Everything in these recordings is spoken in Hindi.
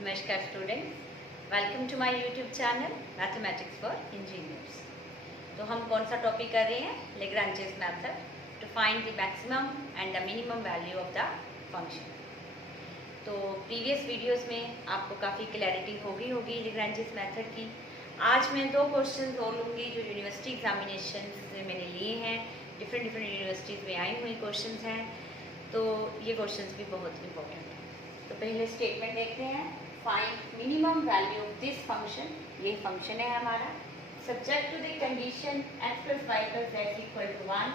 Namaskar students, welcome to my YouTube channel Mathematics for Engineers। तो हम कौन सा टॉपिक कर रहे हैं? Lagrange's method to find the maximum and the minimum value of the function। तो प्रीवियस वीडियोस में आपको काफ़ी क्लैरिटी होगी Lagrange's method की। आज मैं दो क्वेश्चंस और लूँगी जो यूनिवर्सिटी एग्जामिनेशन से मैंने लिए हैं, डिफरेंट यूनिवर्सिटीज़ में आए हुए क्वेश्चंस हैं, तो ये क्वेश्चंस भी बहुत इंपॉर्टेंट हैं। तो पहले स्टेटमेंट देखते हैं, find minimum value of this function. ये फंक्शन है हमारा, subject to the condition x + y + z = 1,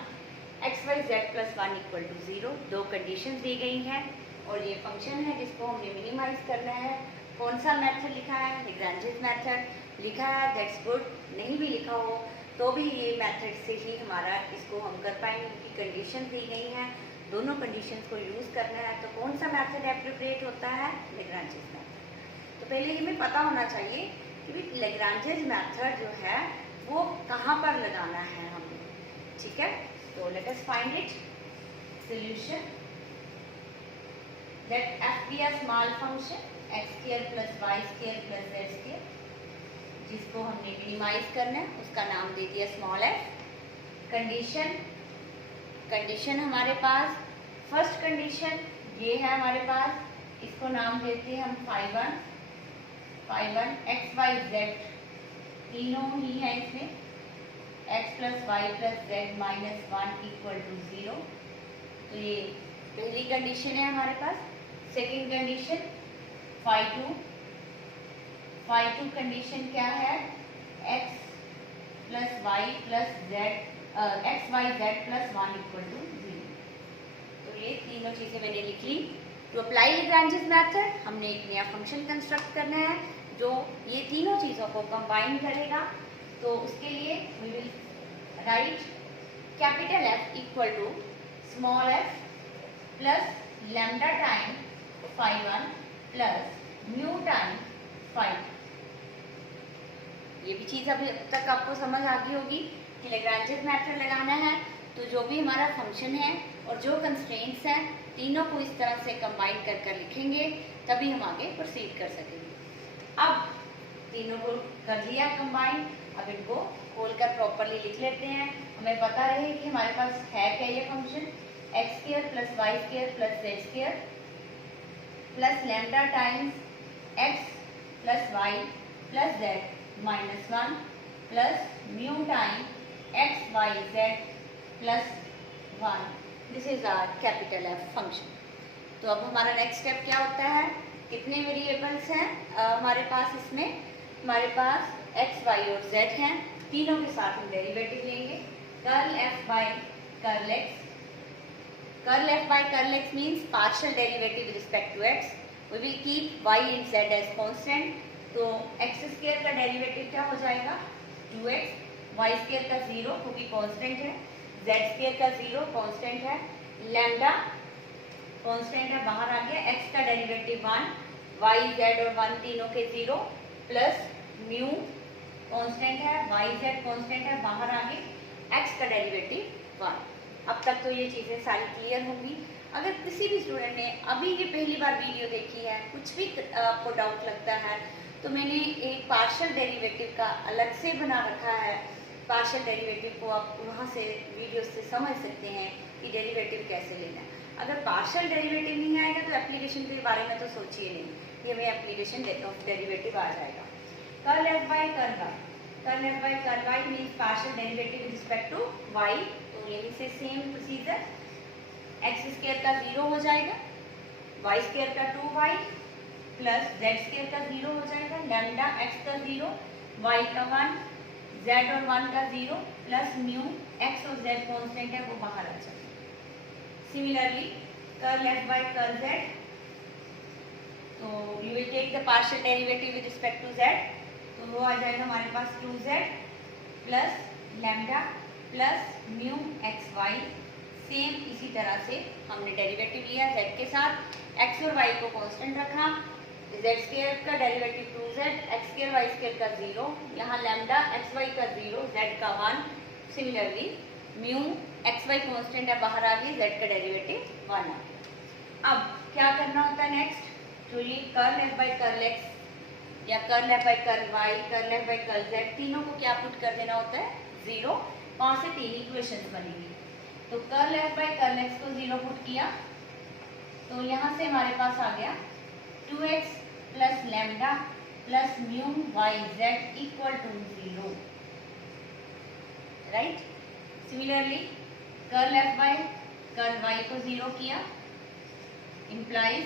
x y z + 1 = 0। दो कंडीशंस दी गई हैं और ये फंक्शन है जिसको हमने मिनिमाइज करना है। कौन सा मेथड लिखा है? Lagrange's मेथड लिखा है, दैट्स गुड। नहीं भी लिखा हो तो भी ये मेथड से ही हमारा इसको हम कर पाएंगे क्योंकि कंडीशन दी गई हैं, दोनों कंडीशंस को यूज़ करना है। तो कौन सा मेथड एप्रोप्रिएट होता है? Lagrange's method. तो पहले ये हमें पता होना चाहिए कि Lagrange's मेथड जो है वो कहाँ पर लगाना है हमें, ठीक है। तो let us find it. Solution, let f be a small function x² + y² + z², जिसको हमने मिनिमाइज करना है उसका नाम दे दिया स्मॉल f। कंडीशन हमारे पास, फर्स्ट कंडीशन ये है हमारे पास, इसको नाम देते हैं हम phi1 x y z तीनों ही है इसमें, x + y + z - 1 = 0। तो ये पहली कंडीशन है हमारे पास। सेकंड कंडीशन phi2 कंडीशन क्या है? x + y + z x y z + 1 = 0। तो ये तीनों चीज़ें मैंने लिख ली। तो अप्लाई Lagrange's मेथड, हमने एक नया फंक्शन कंस्ट्रक्ट करना है जो ये तीनों चीज़ों को कंबाइन करेगा। तो उसके लिए we will write capital F = small f plus lambda time phi1 plus mu time phi2। ये भी चीज़ अभी तक आपको समझ आ गई होगी कि Lagrange's मेथड लगाना है तो जो भी हमारा फंक्शन है और जो कंस्ट्रेंट्स हैं तीनों को इस तरह से कंबाइन कर लिखेंगे, तभी हम आगे प्रोसीड कर सकेंगे। अब तीनों को कर लिया कंबाइन, अब इनको खोलकर प्रॉपरली लिख लेते हैं। हमें पता रहे कि हमारे पास है क्या ये function, x² + y² + z² plus lambda times x + y + z - 1 plus mu time x y z + 1। This is our capital F function. तो अब हमारा नेक्स्ट स्टेप क्या होता है? कितने वेरिएबल्स हैं हमारे पास? इसमें हमारे पास x, y और z हैं, तीनों के साथ हम डेरिवेटिव लेंगे। Curl f by curl x, curl f by curl x means partial derivative with respect to x। We will keep y and z as constant. तो x² का डेरिवेटिव क्या हो जाएगा? 2x, y² का 0 क्योंकि कांस्टेंट है, z² का 0 कांस्टेंट है, लैम्डा कांस्टेंट है बाहर आ गया, x का डेरिवेटिव 1, y z और 1 तीनों के 0 प्लस म्यू कांस्टेंट है, y z कांस्टेंट है बाहर आ गए, x का डेरिवेटिव 1। अब तक तो ये चीज़ें सारी क्लियर होंगी। अगर किसी भी स्टूडेंट ने अभी ये पहली बार वीडियो देखी है, कुछ भी आपको डाउट लगता है, तो मैंने एक पार्शियल डेरिवेटिव का अलग से बना रखा है। पार्शियल डेरिवेटिव को आप वहाँ से वीडियो से समझ सकते हैं कि डेरिवेटिव कैसे लेना है। अगर पार्शियल डेरिवेटिव नहीं आएगा तो एप्लीकेशन के बारे में तो सोचिए नहीं, ये हमें एप्लीकेशन ऑफ डेरिवेटिव आ जाएगा। Curl f by curl y, curl f by curl y means partial derivative with respect to y। तो यहीं से सेम प्रोसीजर, x² का 0 हो जाएगा, y² का 2y प्लस z² का 0 हो जाएगा, लैम्डा x का 0, y का 1, z और 1 का 0 प्लस म्यू x और z कांस्टेंट है वो बाहर आ जाएगा। Similarly curl f by curl z, तो you will take the partial derivative with respect to z, तो वो आ जाएगा हमारे पास 2z plus lambda plus mu xy। Same इसी तरह से हमने डेरिवेटिव लिया z के साथ, x और y को कांस्टेंट रखा, z² का डेरिवेटिव 2z, x² y² का 0, यहाँ लैम्डा xy का 0, z का 1। सिमिलरली म्यू xy कांस्टेंट है बाहर आ गई, z का डेरिवेटिव 1 आ गया। अब क्या करना होता है नेक्स्ट? तो ये curl f by curl x या curl f by curl y, curl f by curl z, तीनों को क्या पुट कर देना होता है? 0। वहाँ से 3 इक्वेशंस बनेंगी। तो curl f by curl x को 0 पुट किया तो यहाँ से हमारे पास आ गया 2x plus lambda plus mu y z equal to 0, right. Similarly curl f by curl y को 0 किया, implies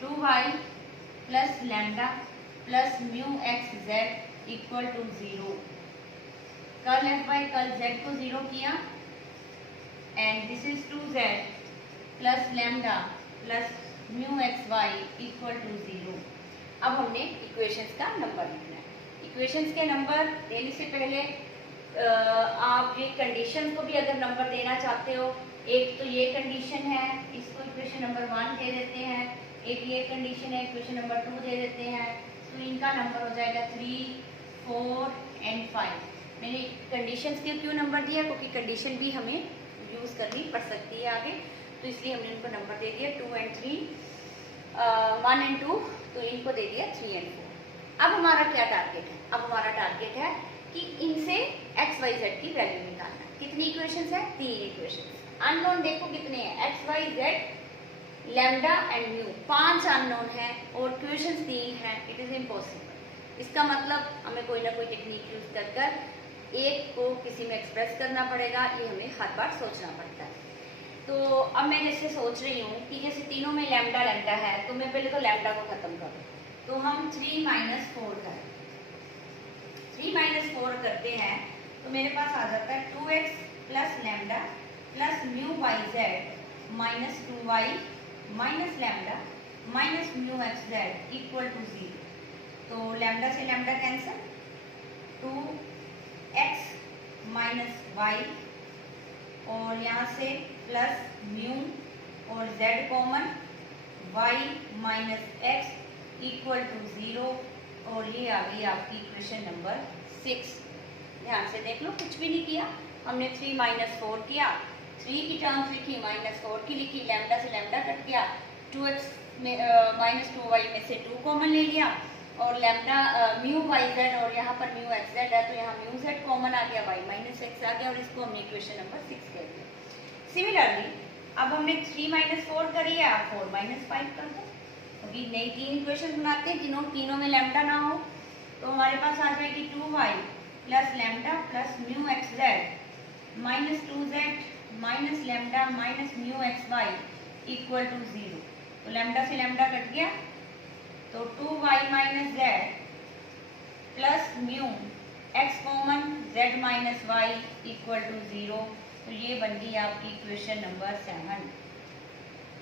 2y plus lambda plus mu x z equal to 0। Curl f by curl z को 0 किया and this is 2z plus lambda plus mu x y equal to 0। अब हमने इक्वेशंस का नंबर लिखना है। इक्वेशंस के नंबर देने से पहले आप ये कंडीशन को भी अगर नंबर देना चाहते हो, एक तो ये कंडीशन है, इसको इक्वेशन नंबर 1 दे देते हैं, एक ये कंडीशन है, इक्वेशन नंबर 2 दे देते हैं, तो इनका नंबर हो जाएगा 3, 4 एंड 5। मैंने कंडीशंस के क्यों नंबर दिया? क्योंकि कंडीशन भी हमें यूज़ करनी पड़ सकती है आगे, तो इसलिए हमने इनको नंबर दे दिया 2 एंड 3, 1 एंड 2, तो इनको दे दिया 3 एंड 4। अब हमारा क्या टारगेट है? अब हमारा टारगेट है कि इनसे एक्स वाई जेड की वैल्यू निकालना। कितनी इक्वेशंस है? 3 इक्वेशंस। अननोन देखो कितने हैं? X y z lambda and mu, 5 unknown है और इक्वेशंस 3 हैं। It is impossible. इसका मतलब हमें कोई ना कोई टेक्निक यूज कर कर एक को किसी में एक्सप्रेस करना पड़ेगा, ये हमें हर बार सोचना पड़ता है। तो अब मैं जैसे सोच रही हूँ कि जैसे तीनों में लैम्डा लैम्डा है, तो मैं पहले तो लैम्डा को खत्म करूँ, तो हम 3 माइनस 4 करें। 3 माइनस 4 करते हैं तो मेरे पास आ जाता है 2x plus lambda plus mu y z minus 2y minus lambda minus mu x z equal to 0। तो लैम्डा से lambda cancel, 2x minus Y और यहाँ से प्लस म्यू और z common, y minus x equal to 0, और ये आ गई आपकी इक्वेशन नंबर 6। ध्यान से देख लो, कुछ भी नहीं किया हमने। 3 माइनस 4 किया, 3 की टर्म्स लिखी, माइनस 4 की लिखी, लैम्डा से लैम्डा कट गया, 2x माइनस 2y में से 2 कॉमन ले लिया और लैम्डा म्यू वाई जेड और यहाँ पर म्यू एक्स जेड है तो यहाँ म्यू जेड कॉमन आ गया, y माइनस एक्स आ गया और इसको हमने इक्वेशन नंबर 6 कह दिया। सिमिलरली अब हमने 3 माइनस 4 करी है, 4 माइनस 5 कर दो। अभी नई 3 इक्वेशन बनाते हैं, तीनों में लैम्डा ना हो, तो हमारे पास आ जाएगी 2y plus lambda plus mu x z minus 2z minus lambda minus mu x y equal to 0। तो लैम्डा से लैम्डा कट गया, तो 2y minus z plus mu x common z minus y equal to 0। तो ये बन गई आपकी equation number 7।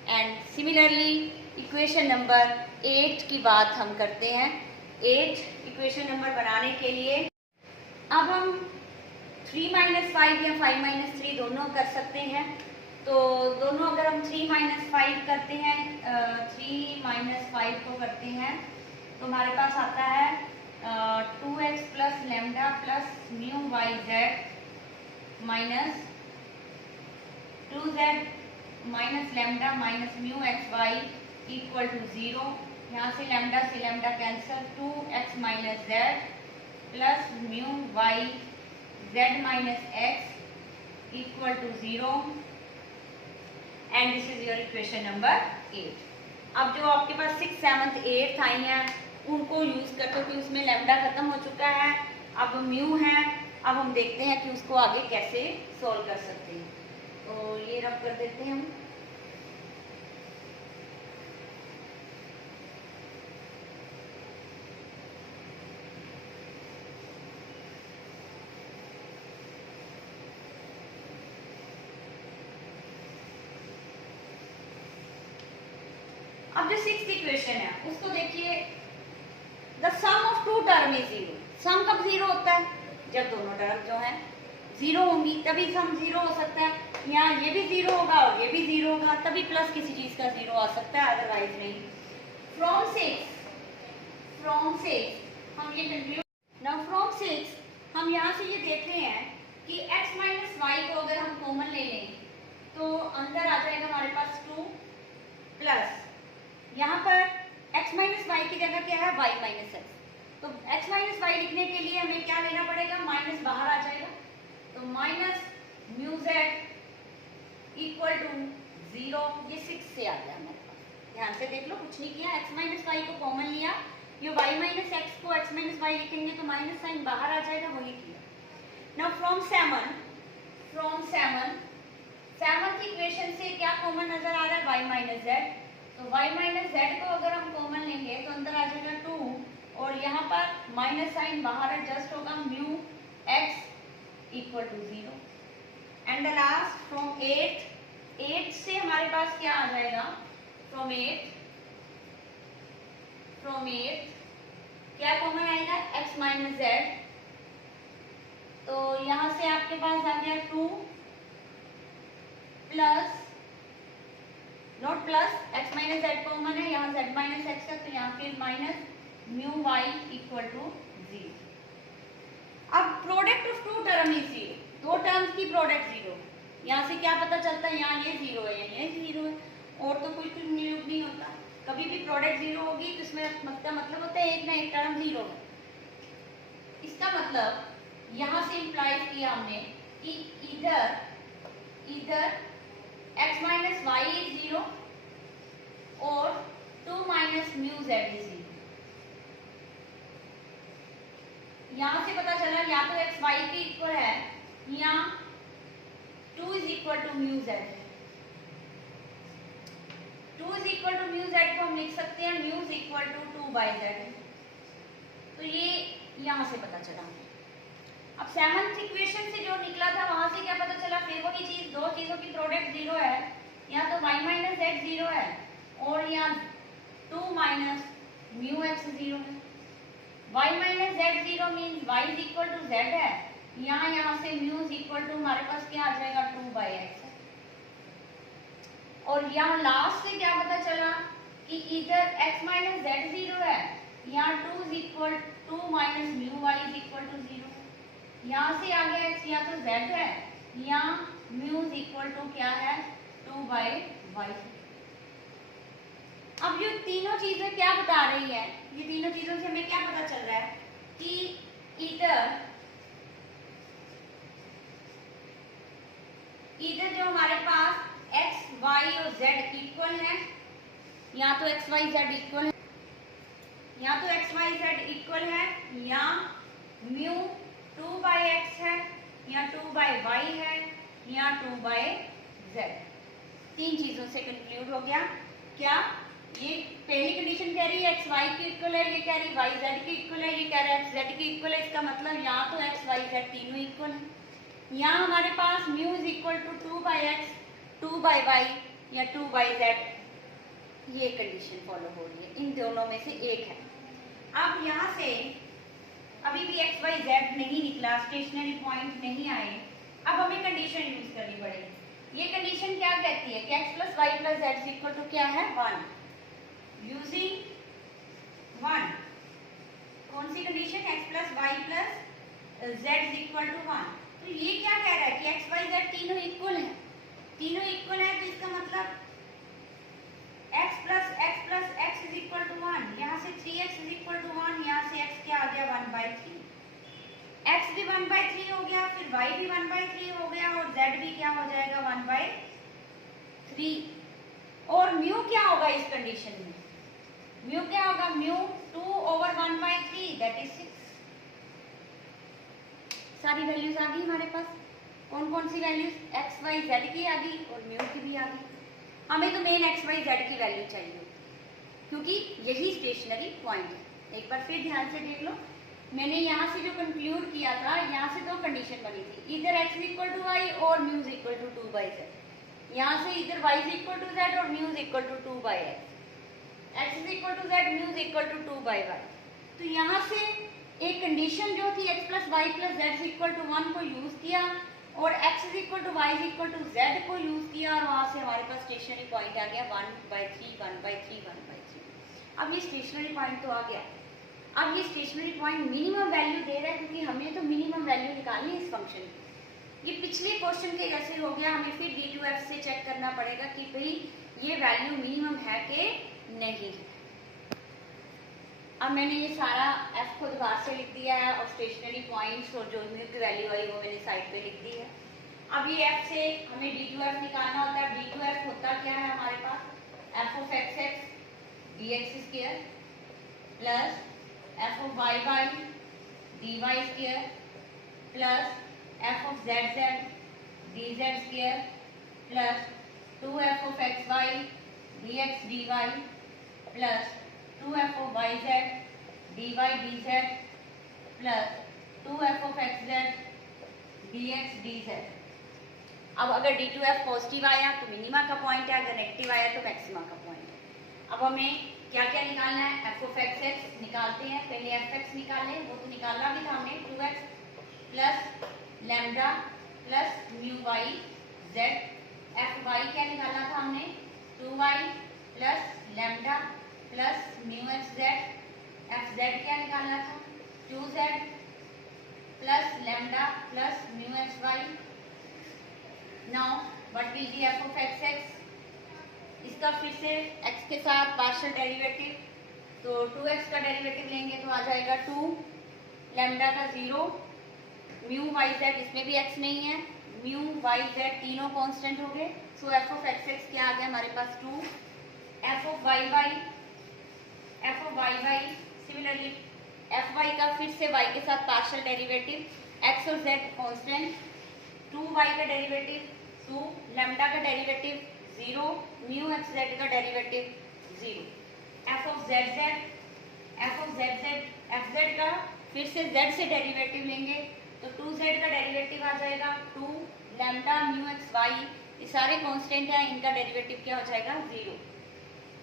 And similarly equation number 8 की बात हम करते हैं। 8 इक्वेशन नंबर बनाने के लिए अब हम 3 माइनस 5 या 5 माइनस 3 दोनों कर सकते हैं। तो दोनों अगर हम 3 माइनस 5 करते हैं, 3 माइनस 5 को करते हैं तो हमारे पास आता है 2x plus lambda plus mu y z minus 2z minus lambda minus mu x y equal to 0। यहाँ से lambda cancel, 2x minus z plus mu y z minus x equal to 0 and this is your equation number 8। अब जो आपके पास 6, 7, 8 आई हैं उनको यूज करते हो कि उसमें लैम्डा खत्म हो चुका है, अब म्यू है। अब हम देखते हैं कि उसको आगे कैसे सोल्व कर सकते हैं। तो ये रब कर देते हैं हम। अब जो 6th इक्वेशन है उसको देखिए, the sum of 2 term is 0। Sum कब 0 होता है? जब दोनों टर्म जो है 0 होंगी तभी सम 0 हो सकता है। यहाँ ये भी 0 होगा और ये भी 0 होगा, तभी प्लस किसी चीज का 0 आ सकता है, अदरवाइज नहीं। फ्रॉम 6 हम ये कंक्लूड, नाउ फ्रॉम 6 हम यहाँ से ये देख रहे हैं कि x माइनस वाई को अगर हम कॉमन ले लें तो अंदर आ जाएगा हमारे पास 2 प्लस यहाँ पर x y की जगह क्या है y माइनस एक्स, तो x माइनस वाई लिखने के लिए हमें क्या लेना पड़ेगा, माइनस बाहर आ जाएगा, तो minus mu z equal to 0, ये 6 से आ गया हमारे पास। ध्यान से देख लो, कुछ नहीं किया, x माइनस वाई को कॉमन लिया, ये y माइनस एक्स को x माइनस वाई लिखेंगे तो माइनस साइन बाहर आ जाएगा, वही किया। नाउ फ्रॉम सेवंथ इक्वेशन से क्या कॉमन नजर आ रहा है, y माइनस जेड, तो y माइनस जेड को अगर हम कॉमन लेंगे तो अंदर आ जाएगा 2 और यहाँ पर माइनस साइन बाहर एडजस्ट होगा, mu x equal to 0। And the last from 8 से हमारे पास क्या आ जाएगा, फ्रॉम 8 क्या कॉमन आएगा, x माइनस जेड, तो यहाँ से आपके पास आ गया 2 plus not plus x minus z common है, यहाँ z माइनस एक्स है, तो यहाँ फिर minus mu y equal to 0। अब product of two term is 0, दो टर्म्स की प्रोडक्ट 0, यहाँ से क्या पता चलता है, यहाँ ये 0 है, ये 0 है, और तो कुछ निरूप नहीं होता। कभी भी प्रोडक्ट 0 होगी तो इसमें मतलब होता है एक ना एक टर्म 0 है। इसका मतलब यहाँ से इम्प्लाइज किया हमने कि इधर x माइनस वाई इज 0 और 2 माइनस म्यू जेड इज 0। यहाँ से पता चला या तो x y के इक्वल है या 2 is equal to mu z है। 2 is equal to mu z को हम लिख सकते हैं mu is equal to 2 by z, तो ये यहाँ से पता चला। अब सेवंथ इक्वेशन से जो निकला था वहां से क्या पता चला, फिर वही चीज, दो चीजों की प्रोडक्ट 0 है, या तो y माइनस जेड 0 है और यहाँ 2 माइनस म्यू एक्स 0 है। y minus z 0 means y is equal to z है, यहाँ से म्यू इज इक्वल टू हमारे पास क्या आ जाएगा 2 बाई एक्स है। और यहाँ लास्ट से क्या पता चला कि इधर x माइनस जेड 0 है, यहाँ 2 is equal 2 minus mu y is equal to 0। यहाँ से आ गया x, या तो z है या म्यू इज इक्वल टू क्या है 2 बाई वाई। अब ये तीनों चीजें क्या बता रही है, ये तीनों चीजों से हमें क्या पता चल रहा है कि इधर जो हमारे पास x, y और z इक्वल है, या तो x, y, z इक्वल है, या तो x, y, z इक्वल है, या म्यू 2 बाई एक्स है, या 2 बाई वाई है, या 2 बाई जेड। तीन चीजों से कंक्लूड हो गया। क्या ये पहली कंडीशन कह रही है x y के इक्वल है, ये कह रही y z के इक्वल है, ये कह रहा है x z के इक्वल है। इसका मतलब यहाँ तो x y z तीनों इक्वल है। यहाँ हमारे पास mu is equal to 2 by x, 2 by y या 2 बाई जेड, ये कंडीशन फॉलो हो रही है, इन दोनों में से एक है। अब यहाँ से अभी भी x y z नहीं निकला, स्टेशनरी पॉइंट नहीं आए, अब हमें कंडीशन यूज करनी पड़ेगी। ये कंडीशन क्या कहती है कि x plus y plus z equal to क्या है 1, यूजिंग 1। कौन सी condition, x plus y plus z equal to 1। तो ये क्या कह रहा है कि x y z तीनों इक्वल है, तीनों इक्वल है, तो इसका मतलब x plus x is equal to 1, यहाँ से 3x इज इक्वल टू 1, यहाँ से x क्या आ गया 1/3, x भी 1/3 हो गया, फिर y भी 1/3 हो गया और z भी क्या हो जाएगा 1/3। और म्यू क्या होगा इस कंडीशन में, म्यू क्या होगा, म्यू 2 ओवर 1/3 दैट इज 6। सारी वैल्यूज आ गई हमारे पास, कौन कौन सी वैल्यूज, x y z की आ गई और म्यू की भी आ गई। हमें तो मेन x y z की वैल्यू चाहिए क्योंकि यही स्टेशनरी पॉइंट है। एक बार फिर ध्यान से देख लो, मैंने यहाँ से जो कंक्लूड किया था, यहाँ से दो कंडीशन बनी थी, इधर x इक्वल टू वाई और mu equal to 2 by z. यहाँ से इधर y इक्वल टू जेड और mu equal to 2 by x equal to z, mu equal to 2 by y. तो यहाँ से एक कंडीशन जो थी x plus y plus z equal to 1 को यूज किया और x is equal to y equal to z को यूज किया और वहां से हमारे पास स्टेशनरी पॉइंट आ गया 1/3 1/3 1/3। अब ये स्टेशनरी पॉइंट तो आ गया। अब ये स्टेशनरी पॉइंट मिनिमम वैल्यू दे रहा है क्योंकि हमें तो मिनिमम वैल्यू निकालनी है इस फंक्शन की। ये पिछले क्वेश्चन के जैसे हो गया, हमें फिर D2F से चेक करना पड़ेगा कि भाई ये वैल्यू मिनिमम है कि नहीं है। अब मैंने ये सारा f खुद बाहर से लिख दिया है और स्टेशनरी पॉइंट्स और जो म्यू की वैल्यू आई वो मैंने साइड पे लिख दी है। अब ये f से हमें d2f निकालना होता है। d2f होता क्या है हमारे पास, f of x dx square plus f of y dy square plus f of z dz square plus 2f of xy dx dy plus 2f of yz dy dz plus 2f of xz dx dz। अब अगर d2f पॉजिटिव आया तो मिनिमा का पॉइंट है, अगर नेगेटिव आया तो मैक्सिमा का पॉइंट है। अब हमें क्या क्या निकालना है, f of xx निकालते हैं। पहले fx निकालें, वो तो निकालना भी था हमने, 2x plus lambda plus mu y z। fy क्या निकाला था हमने, 2y plus lambda plus mu x z. F z क्या निकालना था, 2z plus lambda plus mu x y. Now what will be f of x x, इसका फिर से x के साथ पार्शियल डेरिवेटिव, तो 2x का डेरिवेटिव लेंगे तो आ जाएगा 2, लैम्डा का 0, म्यू वाई जेड, इसमें भी x नहीं है, म्यू वाई जेड तीनों कांस्टेंट हो गए। So f of x x क्या आ गया हमारे पास, 2। F of y y similarly f y का फिर से y के साथ पार्शियल डेरिवेटिव, x और z कांस्टेंट, 2y का डेरिवेटिव 2, लैम्डा का डेरिवेटिव 0, म्यू एक्स जेड का derivative 0। F of f z का फिर से z से डेरिवेटिव लेंगे तो 2z का डेरिवेटिव आ जाएगा 2, लैम्डा म्यू एक्स वाई, ये सारे कांस्टेंट हैं, इनका डेरिवेटिव क्या हो जाएगा, 0।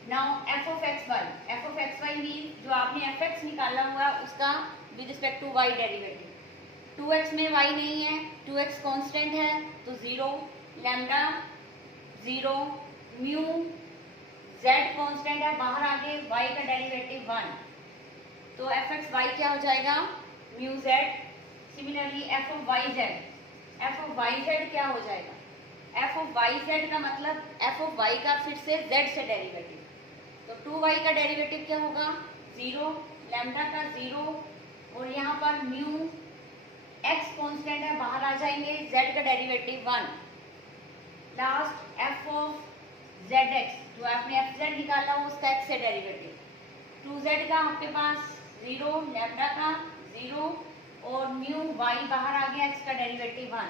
Now f of x y mean जो आपने एफ एक्स निकाला हुआ है उसका with respect to y derivative. 2x में y नहीं है, 2x कांस्टेंट है तो 0, लैम्डा 0, म्यू z कांस्टेंट है, बाहर आगे y का डेरिवेटिव 1, तो एफ एक्स वाई क्या हो जाएगा, mu z। Similarly f of y z क्या हो जाएगा, एफ ऑफ वाई जेड का मतलब एफ ऑफ वाई का फिर से z से डेरिवेटिव, तो 2y का डेरिवेटिव क्या होगा, 0, लैम्डा का 0, और यहाँ पर म्यू x कांस्टेंट है, बाहर आ जाएंगे, z का derivative 1। Last F of zx, जो आपने fz निकाला हो उसका x से डेरिवेटिव, 2z का आपके पास 0, लैम्डा का 0, और म्यू y बाहर आ गया, x का डेरिवेटिव 1।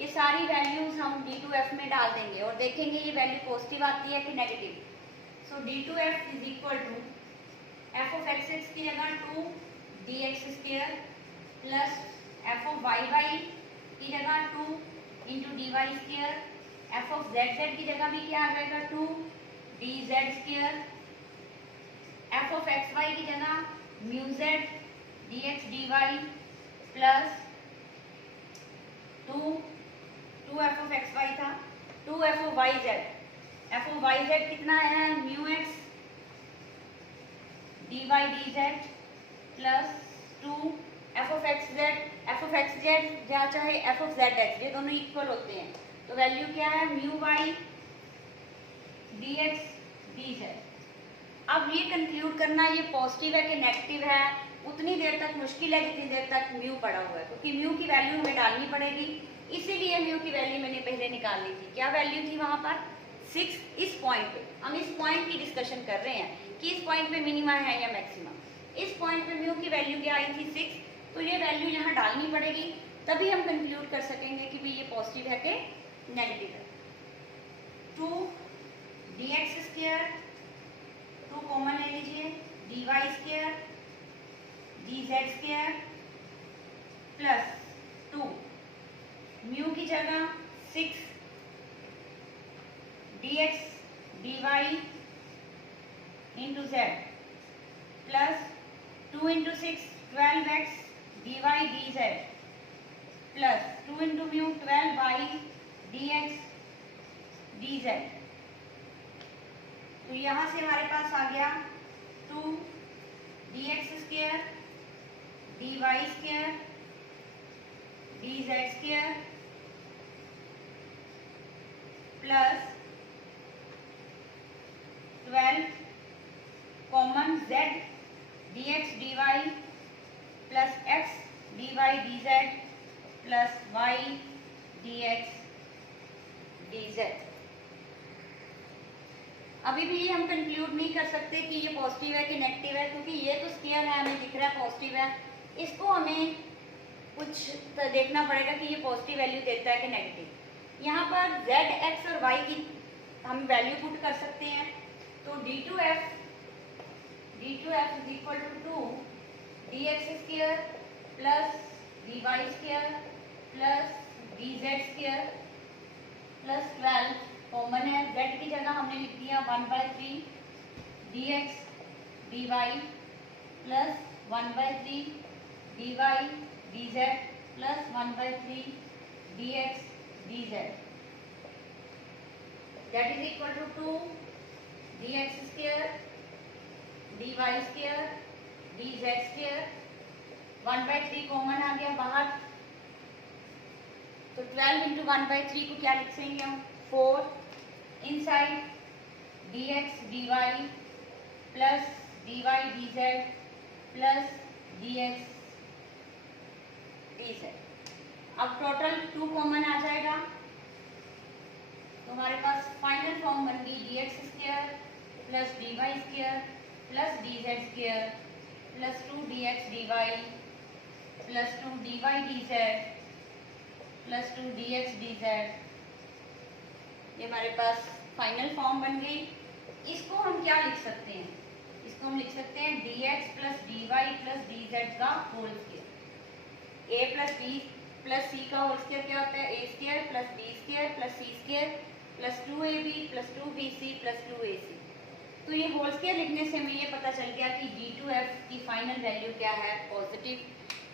ये सारी वैल्यूज हम d2f में डाल देंगे और देखेंगे ये वैल्यू पॉजिटिव आती है कि negative. So d2f is equal to f of x x की जगह 2 dx square plus f of y की जगह 2 into dy square, f of z की जगह भी क्या आ जाएगा, 2 dz square, f of x y की जगह mu z dx dy plus 2 f of x y था, 2 f of y z, f of y z कितना है, mu x d y d z plus 2 f of x z या चाहे एफ ऑफ जेड एक्स, ये दोनों इक्वल होते हैं, तो वैल्यू क्या है, mu y d x d z. अब ये कंक्लूड करना ये पॉजिटिव है कि नेगेटिव है उतनी देर तक मुश्किल है जितनी देर तक म्यू पड़ा हुआ है, क्योंकि म्यू की वैल्यू हमें डालनी पड़ेगी, इसीलिए म्यू की वैल्यू मैंने पहले निकाल ली थी। क्या वैल्यू थी वहां पर, 6। इस पॉइंट पे हम इस पॉइंट की डिस्कशन कर रहे हैं कि इस पॉइंट पे मिनिमा है या मैक्सिमा। इस पॉइंट पे म्यू की वैल्यू क्या आई थी, 6, तो ये वैल्यू यहाँ डालनी पड़ेगी, तभी हम कंक्लूड कर सकेंगे कि भाई ये पॉजिटिव है कि नेगेटिव है। 2 dx स्क्वायर, 2 कॉमन ले लीजिए, dy square dz square plus 2 mu की जगह 6 dx dy into z plus 2 into 6 12x dy dz plus 2 into mu 12y dx dz। तो यहाँ से हमारे पास आ गया 2 dx square dy square dz square plus 12 common z dx dy y d z plus y d x d z. अभी भी हम कंक्लूड नहीं कर सकते कि ये पॉजिटिव है कि नेगेटिव है, क्योंकि ये तो स्क्वायर है, हमें दिख रहा है पॉजिटिव है। इसको हमें कुछ तो देखना पड़ेगा कि ये पॉजिटिव वैल्यू देता है कि नेगेटिव। यहाँ पर z, x और y की हम वैल्यू पुट कर सकते हैं। तो d2f is equal to 2dx square plus dy square plus dz square plus 12 common है। z की जगह हमने लिख दिया 1/3 dx dy plus 1/3 dy dz plus 1/3 dx dz, that is equal to 2 dx square dy square dz square, 1/3 common आ गया बाहर, तो 12 इंटू 1/3 को क्या लिख देंगे हम 4 inside dx dy plus dy dz plus dx dz। अब टोटल 2 कॉमन आ जाएगा, तो हमारे पास फाइनल फॉर्म बन गई dx square plus dy square plus dz square plus 2 dx dy plus 2 dy dz plus 2 dx dz। ये हमारे पास फाइनल फॉर्म बन गई। इसको हम क्या लिख सकते हैं, इसको हम लिख सकते हैं dx प्लस dy प्लस dz का whole square. a plus b plus c का होल स्क्वायर क्या होता है, a square plus b square plus c square plus 2ab plus 2bc plus 2ac। तो ये होल स्क्वायर लिखने से हमें ये पता चल गया कि d2f की फाइनल वैल्यू क्या है, पॉजिटिव।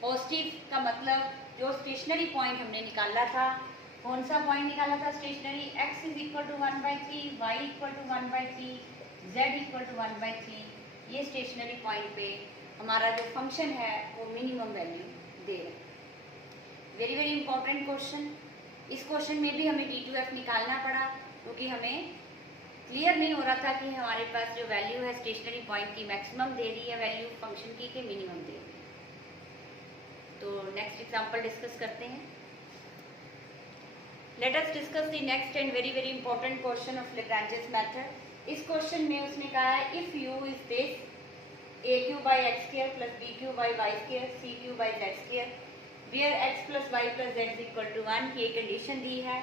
पॉजिटिव का मतलब जो स्टेशनरी पॉइंट हमने निकाला था, कौन सा पॉइंट निकाला था stationary, x is equal to 1/3, y equal to 1/3, z equal to 1/3। ये स्टेशनरी पॉइंट पे हमारा जो फंक्शन है वो मिनिमम वैल्यू दे रहा है। Very very important question. इस क्वेश्चन में भी हमें d2f निकालना पड़ा, क्योंकि हमें क्लियर नहीं हो रहा था कि हमारे पास जो वैल्यू है स्टेशनरी पॉइंट की मैक्सिमम दे रही है वैल्यू फंक्शन की कि मिनिमम दे रही है। तो नेक्स्ट एग्जांपल डिस्कस करते हैं। Let us discuss the next and very very important question of Lagrange's method. इस क्वेश्चन में उसने कहा है if u is this a³ x² plus b³ y² c³ z² where x plus y plus z is equal to 1 की एक कंडीशन दी है।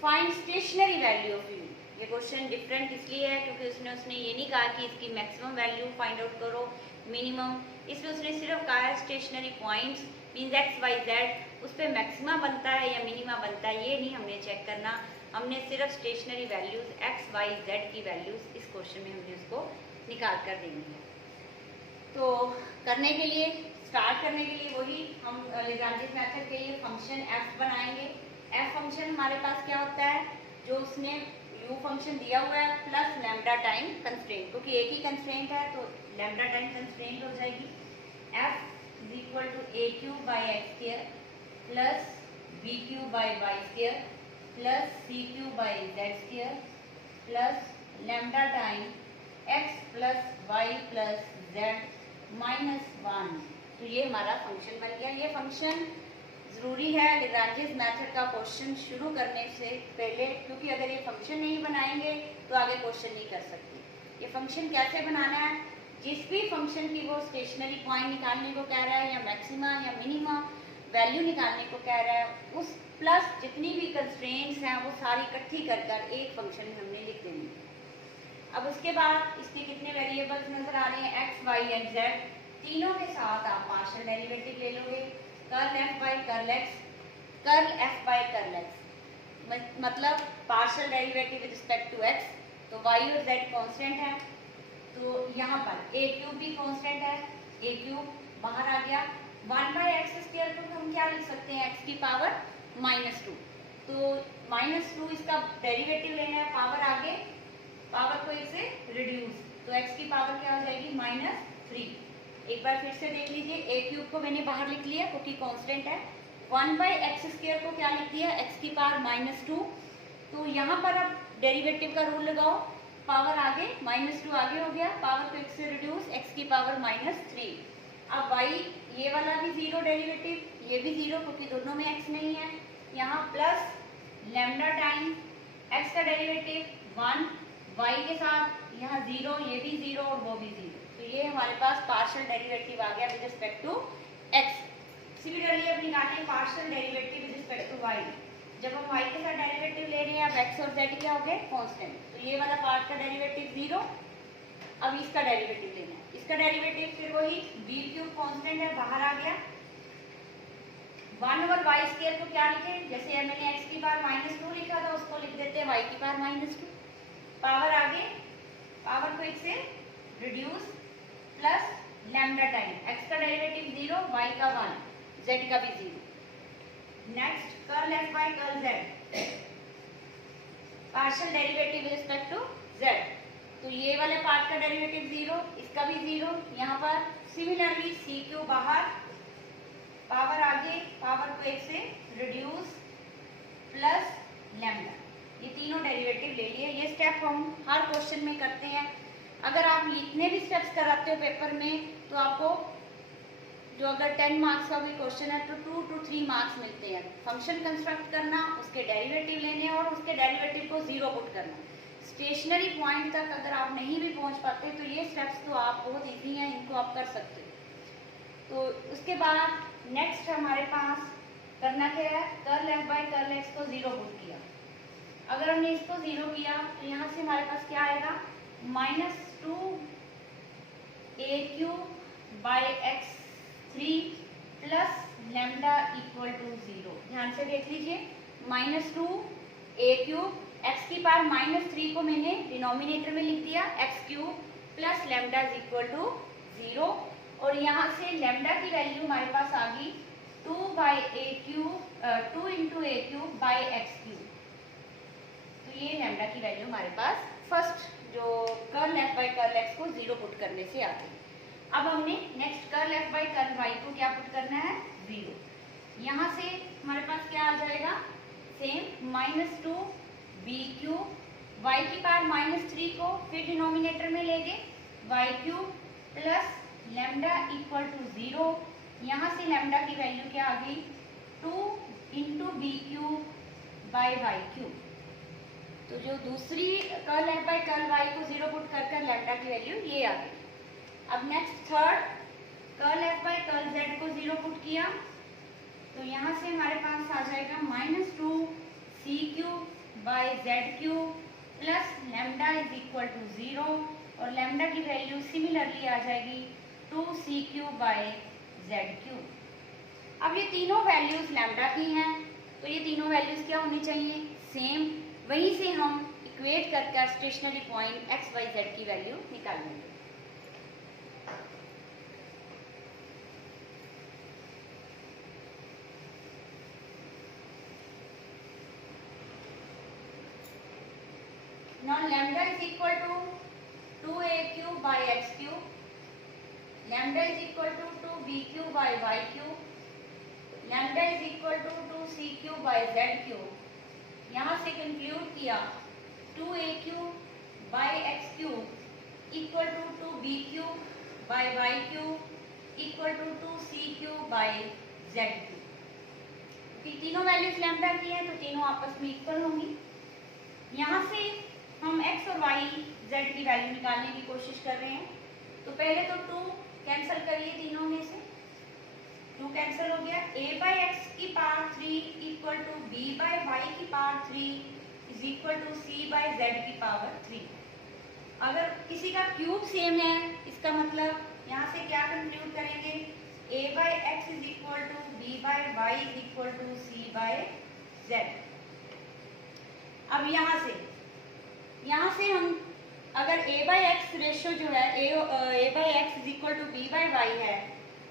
Find stationary value of u। ये क्वेश्चन डिफरेंट इसलिए है क्योंकि उसने ये नहीं कहा कि इसकी मैक्सिमम वैल्यू फाइंड आउट करो, मिनिमम। इसमें उसने सिर्फ कहा है stationary points means x y z उस पर मैक्सिमा बनता है या मिनिमा बनता है, ये नहीं हमने चेक करना। हमने सिर्फ stationary values x y z की वैल्यूज इस क्वेश्चन में हमने उसको निकाल कर देनी है। तो करने के लिए स्टार्ट करने के लिए वही हम लैग्रांजेस मेथड के लिए फंक्शन f बनाएंगे। f फंक्शन हमारे पास क्या होता है, जो उसने u फंक्शन दिया हुआ है प्लस लैम्डा टाइम कंस्ट्रेंट, क्योंकि एक ही कंस्ट्रेंट है तो लैम्डा टाइम कंस्ट्रेंट हो जाएगी। f is equal to a³ x² plus b³ y² plus c³ z² plus lambda time x plus y plus z minus 1। तो ये हमारा फंक्शन बन गया। ये फंक्शन ज़रूरी है लैग्रांजेस मेथड का क्वेश्चन शुरू करने से पहले, क्योंकि अगर ये फंक्शन नहीं बनाएंगे तो आगे क्वेश्चन नहीं कर सकते। ये फंक्शन कैसे बनाना है, जिस भी फंक्शन की वो स्टेशनरी पॉइंट निकालने को कह रहा है या मैक्सिमा या मिनिमा वैल्यू निकालने को कह रहा है, उस प्लस जितनी भी कंस्ट्रेंट्स हैं वो सारी इकट्ठी कर कर एक फंक्शन में हमने लिख देनी है। अब उसके बाद इसके कितने वेरिएबल्स नजर आ रहे हैं, x, y एंड z, तीनों के साथ आप पार्शियल डेरिवेटिव ले लोगे। Curl f by curl x, curl f by curl x मतलब partial derivative with respect to x। तो y और z कांस्टेंट है, तो यहाँ पर a³ भी कांस्टेंट है, a³ बाहर आ गया। 1/x² को हम क्या लिख सकते हैं, x की पावर -2। तो -2 इसका डेरिवेटिव लेना है, पावर आगे, पावर को इससे रिड्यूस, तो x की पावर क्या हो जाएगी -3। एक बार फिर से देख लीजिए, a³ को मैंने बाहर लिख लिया क्योंकि कांस्टेंट है। 1/x² को क्या लिख दिया, x की पावर -2। तो यहाँ पर अब डेरिवेटिव का रूल लगाओ, पावर आगे -2 आगे हो गया, पावर को x से रिड्यूस, x की पावर -3। अब y ये वाला भी जीरो डेरिवेटिव, ये भी जीरो क्योंकि दोनों में x नहीं है। यहाँ प्लस लैम्डा टाइम x का डेरिवेटिव 1 y के साथ यहाँ जीरो, ये भी जीरो और वो भी जीरो, तो ये हमारे पास पार्शियल डेरिवेटिव आ गया with respect to x। Similarly अब निकालें partial derivative with respect to y। जब हम y के साथ डेरिवेटिव ले रहे हैं, अब x और z क्या हो गए कांस्टेंट, तो ये वाला पार्ट का डेरिवेटिव जीरो। अब इसका डेरिवेटिव लेना है, इसका डेरिवेटिव फिर वही v क्यूब कांस्टेंट है, बाहर आ गया 1 ओवर वाई स्क्वायर को क्या लिखे, जैसे मैंने x की पावर -2 लिखा था उसको लिख देते हैं y की पावर -2। पावर आगे, पावर को एक से reduce plus lambda time x का डेरिवेटिव 0, y का 1, z का भी 0। Next curl f by curl z, partial derivative with respect to z, तो ये वाले पार्ट का डेरिवेटिव 0, इसका भी 0। यहाँ पर सिमिलरली सी क्यू बाहर, पावर आगे, पावर को एक से रिड्यूस प्लस लैम्डा, ये तीनों डेरिवेटिव ले लिए। ये स्टेप हम हर क्वेश्चन में करते हैं। अगर आप लिखने भी स्टेप्स कराते हो पेपर में तो आपको जो अगर 10 मार्क्स का भी क्वेश्चन है तो 2 to 3 मार्क्स मिलते हैं। फंक्शन कंस्ट्रक्ट करना, उसके डेरिवेटिव लेने और उसके डेरिवेटिव को जीरो पुट करना। स्टेशनरी पॉइंट तक अगर आप नहीं भी पहुंच पाते तो ये स्टेप्स तो आप बहुत इजी हैं, इनको आप कर सकते हो। तो उसके बाद नेक्स्ट हमारे पास करना क्या है, curl f by curl x को जीरो पुट किया। अगर हमने इसको जीरो किया तो यहाँ से हमारे पास क्या आएगा, -2a³ by x3 plus lambda equal to 0। ध्यान से देख लीजिए, -2a³ x की पावर -3 को मैंने डिनोमिनेटर में लिख दिया x³ plus lambda is equal to 0, और यहाँ से लैम्डा की वैल्यू हमारे पास आ गई 2 into a³ बाय x³। तो ये लैम्डा की वैल्यू हमारे पास फर्स्ट जो curl f by curl x को जीरो पुट करने से आ गई। अब हमने next curl f by curl y को क्या पुट करना है, 0। यहाँ से हमारे पास क्या आ जाएगा, सेम -2b³ y की पावर -3 को फिर डिनोमिनेटर में ले गए y³ plus lambda equal to 0। यहाँ से लैम्डा की वैल्यू क्या आ गई, 2 into b³ बाय y³। तो जो दूसरी curl f by curl y को जीरो पुट कर लैम्डा की वैल्यू ये आ गई। अब next third curl f by curl z को जीरो पुट किया तो यहाँ से हमारे पास आ जाएगा -2c³ by z³ plus lambda is equal to 0, और लैम्डा की वैल्यू सिमिलरली आ जाएगी 2c³ बाय z³। अब ये तीनों वैल्यूज लैम्डा की हैं, तो ये तीनों वैल्यूज क्या होनी चाहिए, सेम। वहीं से हम इक्वेट करके stationary point x, y, z की वैल्यू निकाल लेंगे। Now lambda is equal to 2a³ by x³, lambda is equal to 2b³ by y³, lambda is equal to 2c³ by z³। यहाँ से कंक्लूड किया 2a³ by x³ equal to 2b³ by y³ equal to 2c³ by z³। तीनों वैल्यूज लैम्डा की है तो तीनों आपस में इक्वल होंगी। यहाँ से हम x और y z की वैल्यू निकालने की कोशिश कर रहे हैं। तो पहले तो 2 कैंसिल करिए, तीनों में से 2 कैंसिल हो गया। a बाई एक्स की पावर 3 इक्वल टू b बाई वाई की power 3 is equal to c by z की पावर 3। अगर किसी का क्यूब सेम है इसका मतलब यहाँ से क्या कंक्लूड करेंगे, a by x is equal to b by y is equal to c by z। अब यहाँ से हम अगर a बाई एक्स रेशियो जो है a by x is equal to b by y है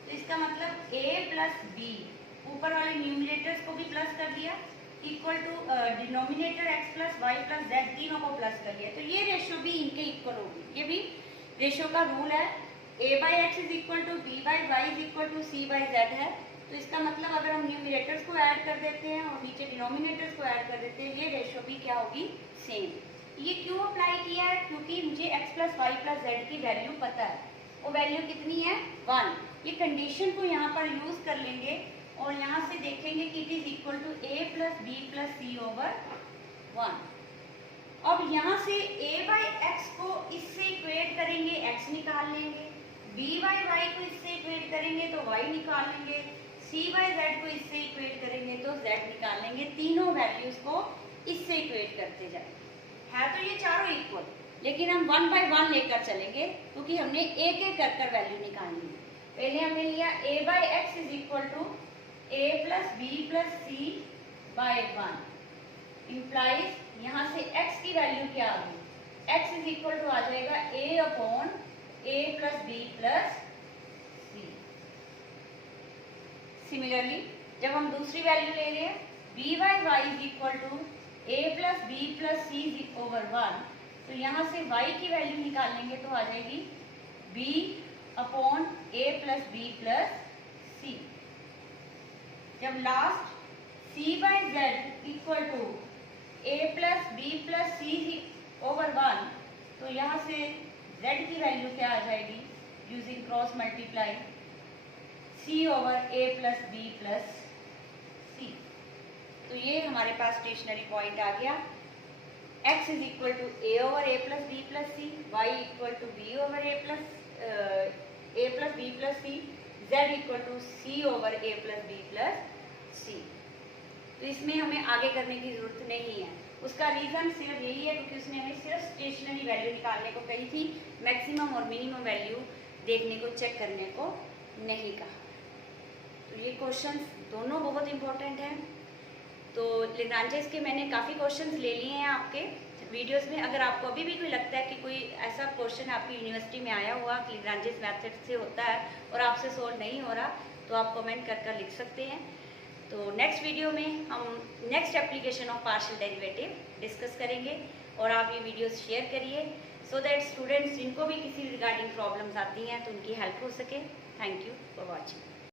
तो इसका मतलब a प्लस b, ऊपर वाले न्यूमिनेटर्स को भी प्लस कर दिया, equal to denominator x plus y plus z, तीनों को प्लस कर दिया, तो ये रेशियो भी इनके इक्वल होगी। ये भी रेशियो का रूल है, a by x is equal to b by y is equal to c by z है। तो इसका मतलब अगर हम न्यूमिनेटर्स को ऐड कर देते हैं और नीचे डिनोमिनेटर्स को ऐड कर देते हैं, ये रेशियो भी क्या होगी, सेम। ये क्यों अप्लाई किया है, क्योंकि मुझे x plus y plus z की वैल्यू पता है। वो वैल्यू कितनी है 1। ये कंडीशन को यहाँ पर यूज कर लेंगे और यहाँ से देखेंगे कि it is equal to a plus b plus c over 1। अब यहाँ से a बाई एक्स को इससे इक्वेट करेंगे, x निकाल लेंगे, b बाई वाई को इससे इक्वेट करेंगे तो y निकाल लेंगे, c बाई z को इससे इक्वेट करेंगे तो z निकाल लेंगे। तीनों वैल्यूज को इससे इक्वेट करते जाए। है तो ये चारों इक्वल, लेकिन हम 1 बाई 1 लेकर चलेंगे क्योंकि हमने एक एक कर वैल्यू निकालनी है। पहले हमने लिया a by x is equal to a plus b plus c by 1 implies यहाँ से x की वैल्यू क्या आ गई, x इज इक्वल टू आ जाएगा a upon a plus b plus c. Similarly जब हम दूसरी वैल्यू ले रहे हैं b by y is equal to a plus b plus c over 1, तो यहाँ से y की वैल्यू निकालेंगे तो आ जाएगी b upon a plus b plus c. जब last c by z equal to a plus b plus c over 1, तो यहाँ से z की वैल्यू क्या आ जाएगी using cross multiply c over a plus b plus c. तो ये हमारे पास स्टेशनरी पॉइंट आ गया। x is equal to a over a plus b plus c, y equal to b over a plus b plus c, z equal to c over a plus b plus c. तो इसमें हमें आगे करने की जरूरत नहीं है। उसका रीज़न सिर्फ यही है क्योंकि उसने हमें सिर्फ स्टेशनरी वैल्यू निकालने को कही थी, मैक्सिमम और मिनिमम वैल्यू देखने को चेक करने को नहीं कहा। तो ये क्वेश्चंस दोनों बहुत इंपॉर्टेंट हैं। तो लैग्रांजेस के मैंने काफ़ी क्वेश्चंस ले लिए हैं आपके वीडियोस में। अगर आपको अभी भी कोई लगता है कि कोई ऐसा क्वेश्चन आपकी यूनिवर्सिटी में आया हुआ कि लैग्रांजेस मेथड से होता है और आपसे सोल्व नहीं हो रहा, तो आप कमेंट कर लिख सकते हैं। तो नेक्स्ट वीडियो में हम next application of partial derivative discuss करेंगे और आप ये वीडियोस शेयर करिए सो दैट स्टूडेंट्स जिनको भी किसी रिगार्डिंग प्रॉब्लम्स आती हैं तो उनकी हेल्प हो सके। Thank you for watching.